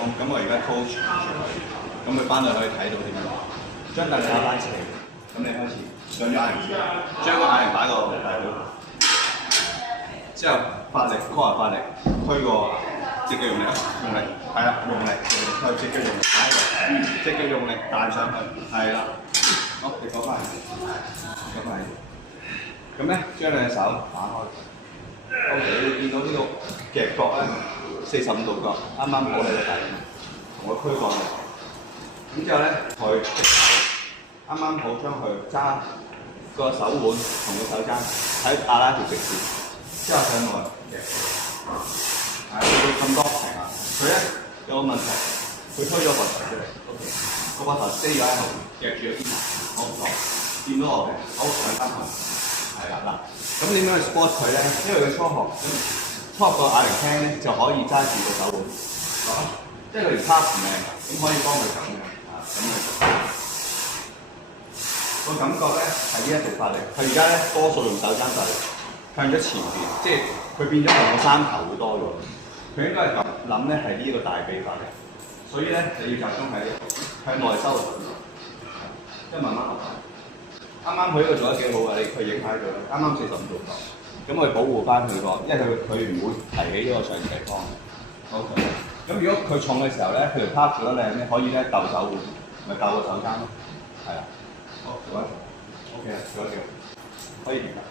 風，咁我而家 coach 住佢，咁佢翻到可以睇到點樣。將凳架翻斜，咁你開始上咗眼前，將個眼擺個大髀，之後發力 core 發力，推個隻腳用力，係啦，用力，推隻腳用力擺喺度，隻腳用力彈上去，係啦，好，你攞翻嚟，攞翻嚟，咁咧將兩隻手打開。O.K. 你見到呢個夾角咧，45度角，啱啱好喺個底，同個軀幹力。咁之後咧，佢啱啱好將佢揸個手腕同個手踭喺阿拉條直線，之後上來夾。係到咁多平啊！佢咧有個問題，佢推咗個膊頭出嚟。O.K. 個膊頭 stay 咗喺後邊，夾住個肩頭，好唔錯。見到我嘅，好上翻去。係啦嗱，咁點樣去 support 佢咧？因為佢初學個啞鈴輕咧，就可以揸住個手腕，即係佢條 pass 唔靚，咁可以幫佢咁嘅，咁去個感覺咧係呢一度發力，佢而家咧多數用手踭發力，向咗前邊，即係佢變咗同個山頭會多咗。佢應該係咁諗咧，係呢個大髀發力，所以咧就要集中喺向內收，即係慢慢學。啱啱佢呢個做得幾好㗎，佢影喺度，啱啱45度角，咁佢保護翻佢個，因為佢唔會提起呢個上斜方。OK。咁如果佢重嘅時候咧，佢條 part 做得靚咧，可以咧鬥手腕，咪鬥個手踭咯。係啊。好，做一做。OK 啦，做一做，可以停啦。